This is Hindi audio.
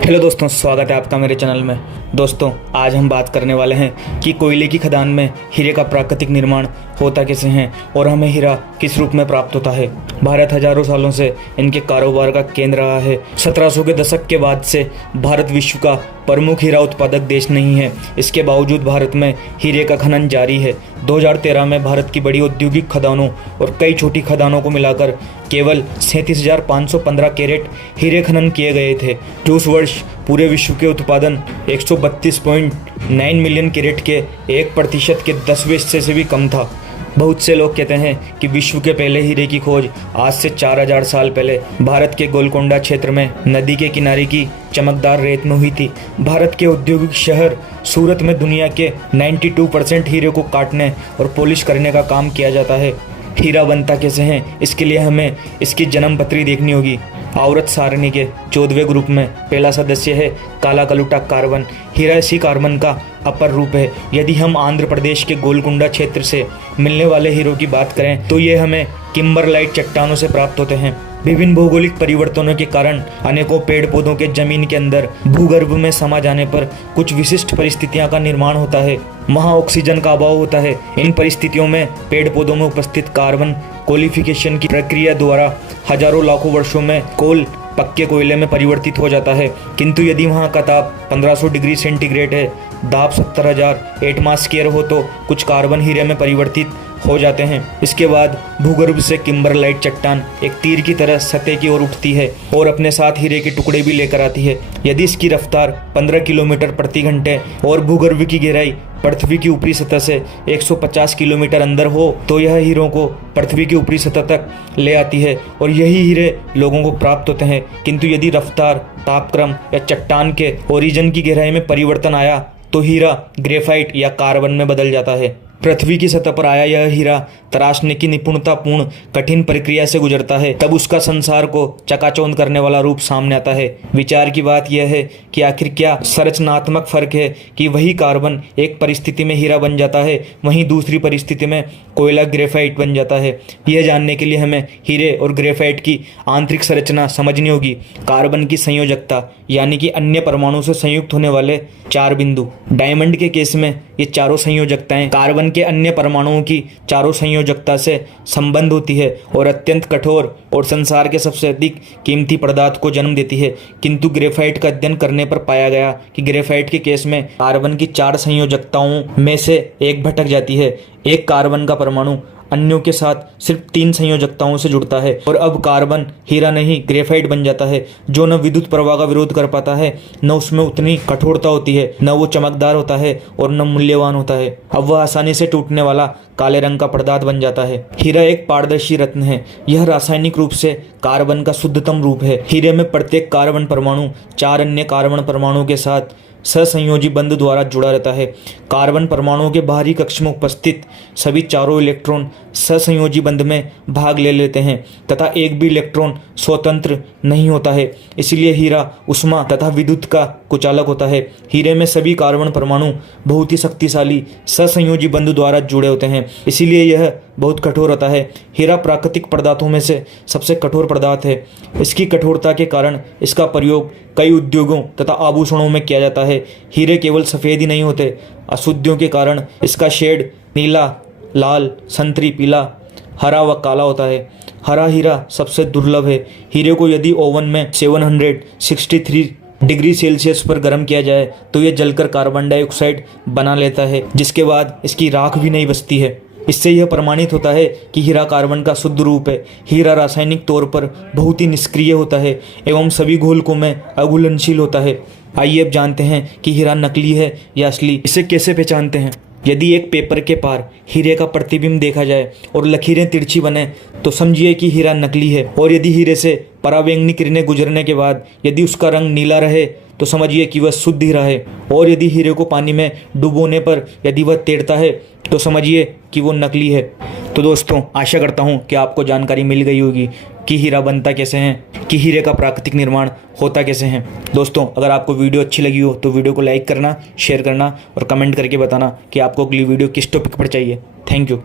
हेलो दोस्तों, स्वागत है आपका मेरे चैनल में। दोस्तों, आज हम बात करने वाले हैं कि कोयले की खदान में हीरे का प्राकृतिक निर्माण होता कैसे है और हमें हीरा किस रूप में प्राप्त होता है। भारत हजारों सालों से इनके कारोबार का केंद्र रहा है। 1700 के दशक के बाद से भारत विश्व का प्रमुख हीरा उत्पादक देश नहीं है। इसके बावजूद भारत में हीरे का खनन जारी है। 2013 में भारत की बड़ी औद्योगिक खदानों और कई छोटी खदानों को मिलाकर केवल 37,515 कैरेट हीरे खनन किए गए थे, जो उस वर्ष पूरे विश्व के उत्पादन 132.9 मिलियन कैरेट के 1% के 10वें हिस्से से भी कम था। बहुत से लोग कहते हैं कि विश्व के पहले हीरे की खोज आज से 4000 साल पहले भारत के गोलकोंडा क्षेत्र में नदी के किनारे की चमकदार रेत में हुई थी। भारत के औद्योगिक शहर सूरत में दुनिया के 92% हीरे को काटने और पॉलिश करने का काम किया जाता है। हीरा बनता कैसे है, इसके लिए हमें इसकी जन्म पत्री देखनी होगी। आवर्त सारणी के 14वें ग्रुप में पहला सदस्य है काला कलुटा कार्बन। हीरा इसी कार्बन का अपर रूप है। यदि हम आंध्र प्रदेश के गोलकुंडा क्षेत्र से मिलने वाले हीरों की बात करें तो ये हमें किम्बरलाइट चट्टानों से प्राप्त होते हैं। विभिन्न भौगोलिक परिवर्तनों के कारण अनेकों पेड़ पौधों के जमीन के अंदर भूगर्भ में समा जाने पर कुछ विशिष्ट परिस्थितियों का निर्माण होता है। वहाँ ऑक्सीजन का अभाव होता है। इन परिस्थितियों में पेड़ पौधों में उपस्थित कार्बन कोलिफिकेशन की प्रक्रिया द्वारा हजारों लाखों वर्षों में कोल पक्के कोयले में परिवर्तित हो जाता है। किंतु यदि वहाँ का ताप 1500 डिग्री सेंटीग्रेड है, दाब 70,000 एटमॉस्फेयर हो तो कुछ कार्बन हीरे में परिवर्तित हो जाते हैं। इसके बाद भूगर्भ से किम्बरलाइट चट्टान एक तीर की तरह सतह की ओर उठती है और अपने साथ हीरे के टुकड़े भी लेकर आती है। यदि इसकी रफ्तार 15 किलोमीटर प्रति घंटे और भूगर्भ की गहराई पृथ्वी की ऊपरी सतह से 150 किलोमीटर अंदर हो तो यह हीरों को पृथ्वी की ऊपरी सतह तक ले आती है और यही हीरे लोगों को प्राप्त होते हैं। किंतु यदि रफ्तार, तापक्रम या चट्टान के ओरिजिन की गहराई में परिवर्तन आया तो हीरा ग्रेफाइट या कार्बन में बदल जाता है। पृथ्वी की सतह पर आया यह हीरा तराशने की निपुणतापूर्ण कठिन प्रक्रिया से गुजरता है, तब उसका संसार को चकाचौंध करने वाला रूप सामने आता है। विचार की बात यह है कि आखिर क्या संरचनात्मक फर्क है कि वही कार्बन एक परिस्थिति में हीरा बन जाता है, वहीं दूसरी परिस्थिति में कोयला ग्रेफाइट बन जाता है। यह जानने के लिए हमें हीरे और ग्रेफाइट की आंतरिक संरचना समझनी होगी। कार्बन की संयोजकता यानी कि अन्य परमाणु से संयुक्त होने वाले 4 बिंदु। डायमंड के केस में ये चारों संयोजकताएं कार्बन के अन्य परमाणुओं की चारों संयोजकता से संबंध होती है और अत्यंत कठोर और संसार के सबसे अधिक कीमती पदार्थ को जन्म देती है। किंतु ग्रेफाइट का अध्ययन करने पर पाया गया कि ग्रेफाइट के केस में कार्बन की 4 संयोजकताओं में से एक भटक जाती है। एक कार्बन का परमाणु अन्यों के साथ सिर्फ 3 संयोजकताओं से जुड़ता है और अब कार्बन हीरा नहीं ग्रेफाइट बन जाता है, जो न विद्युत प्रवाह का विरोध कर पाता है, न उसमें उतनी कठोरता होती है, न वो चमकदार होता है और न मूल्यवान होता है। अब वह आसानी से टूटने वाला काले रंग का पदार्थ बन जाता है। हीरा एक पारदर्शी रत्न है। यह रासायनिक रूप से कार्बन का शुद्धतम रूप है। हीरे में प्रत्येक कार्बन परमाणु 4 अन्य कार्बन परमाणुओं के साथ सहसंयोजी बंध द्वारा जुड़ा रहता है। कार्बन परमाणुओं के बाहरी कक्ष में उपस्थित सभी चारों इलेक्ट्रॉन सहसंयोजी बंध में भाग ले लेते हैं तथा एक भी इलेक्ट्रॉन स्वतंत्र नहीं होता है। इसलिए हीरा उष्मा तथा विद्युत का कुचालक होता है। हीरे में सभी कार्बन परमाणु बहुत ही शक्तिशाली सहसंयोजी बंध द्वारा जुड़े होते हैं, इसीलिए यह बहुत कठोर होता है। हीरा प्राकृतिक पदार्थों में से सबसे कठोर पदार्थ है। इसकी कठोरता के कारण इसका प्रयोग कई उद्योगों तथा आभूषणों में किया जाता है। हीरे केवल सफ़ेद ही नहीं होते, अशुद्धियों के कारण इसका शेड नीला, लाल, संतरी, पीला, हरा व काला होता है। हरा हीरा सबसे दुर्लभ है। हीरे को यदि ओवन में 763 डिग्री सेल्सियस पर गर्म किया जाए तो यह जलकर कार्बन डाइऑक्साइड बना लेता है, जिसके बाद इसकी राख भी नहीं बचती है। इससे यह प्रमाणित होता है कि हीरा कार्बन का शुद्ध रूप है। हीरा रासायनिक तौर पर बहुत ही निष्क्रिय होता है एवं सभी घोलकों में अघुलनशील होता है। आइए अब जानते हैं कि हीरा नकली है या असली। इसे कैसे पहचानते हैं? यदि एक पेपर के पार हीरे का प्रतिबिंब देखा जाए और लकीरें तिरछी बने तो समझिए कि हीरा नकली है। और यदि हीरे से परावैंगनी किरणें गुजरने के बाद यदि उसका रंग नीला रहे तो समझिए कि वह शुद्ध हीरा है। और यदि हीरे को पानी में डुबोने पर यदि वह तैरता है तो समझिए कि वो नकली है। तो दोस्तों, आशा करता हूँ कि आपको जानकारी मिल गई होगी कि हीरा बनता कैसे है, कि हीरे का प्राकृतिक निर्माण होता कैसे है। दोस्तों, अगर आपको वीडियो अच्छी लगी हो तो वीडियो को लाइक करना, शेयर करना और कमेंट करके बताना कि आपको अगली वीडियो किस टॉपिक पर चाहिए। Thank you.